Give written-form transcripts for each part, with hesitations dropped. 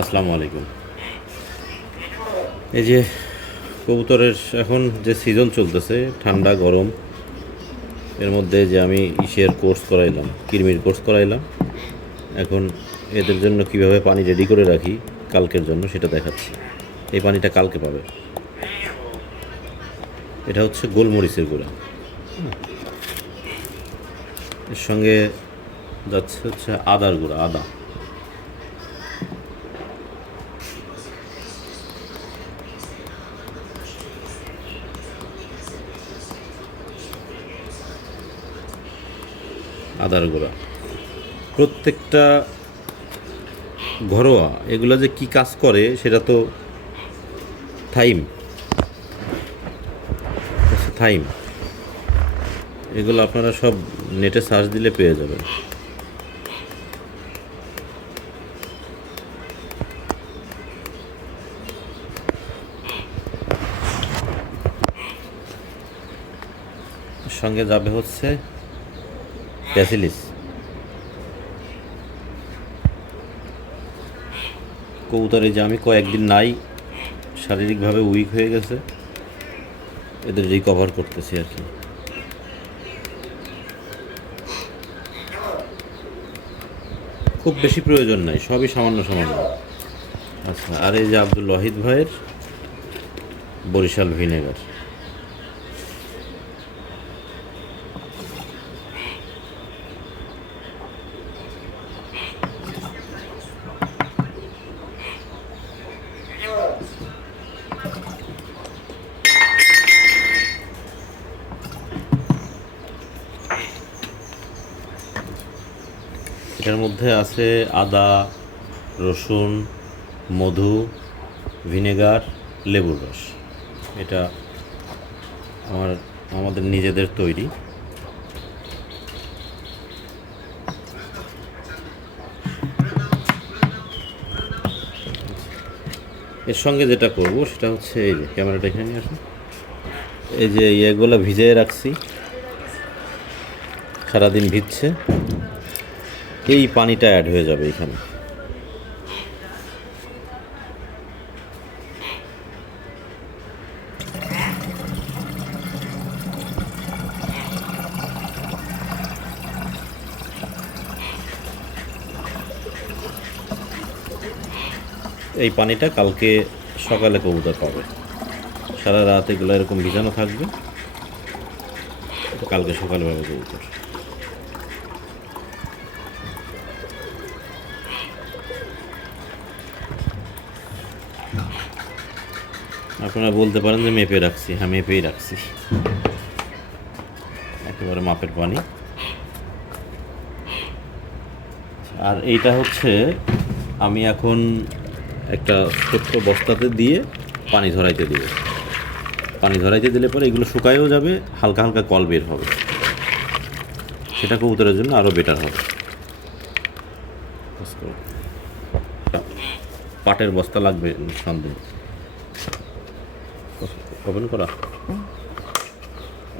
আসসালামু আলাইকুম। এই যে কবুতরের এখন যে সিজন চলতেছে, ঠান্ডা গরম, এর মধ্যে যে আমি ইসের কোর্স করাইলাম, কৃমির কোর্স করাইলাম। এখন এদের জন্য কিভাবে পানি রেডি করে রাখি কালকের জন্য সেটা দেখাচ্ছি। এই পানিটা কালকে পাবে। এটা হচ্ছে গোলমরিচের গুঁড়া, এর সঙ্গে যাচ্ছে হচ্ছে আদার গুঁড়া, আদা, আদার গুঁড়া। প্রত্যেকটা ঘরোয়া এগুলো যে কি কাজ করে সেটা তো থাইম, থাইম এগুলো আপনারা সব নেটে সার্চ দিলে পেয়ে যাবেন। সঙ্গে যাবে হচ্ছে ব্যাসিলিস। কবুতরে যে আমি কয়েকদিন নাই, শারীরিকভাবে উইক হয়ে গেছে, এদের রিকভার করতেছি আর কি। খুব বেশি প্রয়োজন নাই, সবই সামান্য সামান্য। আচ্ছা, আর এই যে আব্দুল ওয়াহিদ ভাইয়ের বরিশাল ভিনেগার। এটার মধ্যে আছে আদা, রসুন, মধু, ভিনেগার, লেবুর রস। এটা আমাদের নিজেদের তৈরি। এর সঙ্গে যেটা করব সেটা হচ্ছে এই যে ক্যামেরাটা এখানে নিয়ে আসুন। এই যে ইয়েগুলো ভিজিয়ে রাখছি, সারাদিন ভিজছে, এই পানিটা অ্যাড হয়ে যাবে এখানে। এই পানিটা কালকে সকালে কবুতর পাবে। সারা রাত এগুলো এরকম ভিজানো থাকবে, কালকে সকালে পাবে কবুতর। আপনারা বলতে পারেন যে মেপে রাখছি, হ্যাঁ মেপেই রাখছি, একেবারে মাপের পানি। আর এইটা হচ্ছে আমি এখন একটা ছোট্ট বস্তাতে দিয়ে পানি ঝরাইতে দিব। পানি ঝরাইতে দিলে পরে এগুলো শুকায়ও যাবে, হালকা হালকা কল বের হবে, সেটা কবুতরের জন্য আরও বেটার হবে। পাটের বস্তা লাগবে সন্দেহ, ওপেন করা।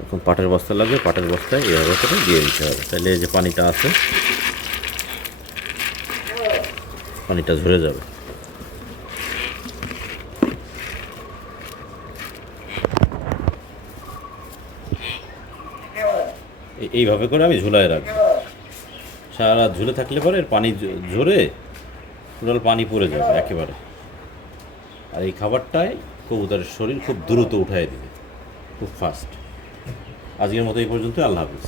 এখন পাটের বস্তা লাগবে, পাটের বস্তায় এভাবে করে দিয়ে দিতে হবে, তাহলে এই যে পানিটা আছে পানিটা ঝরে যাবে। এইভাবে করে আমি ঝুলায় রাখবো, সারা রাত ঝুলে থাকলে পরে পানি ঝরে টোটাল পানি পড়ে যাবে একেবারে। আর এই খাবারটাই কবুতরের শরীর খুব দ্রুত উঠায় দিবে, খুব ফাস্ট। আজকের মতো এই পর্যন্ত, আল্লাহ হাফিজ।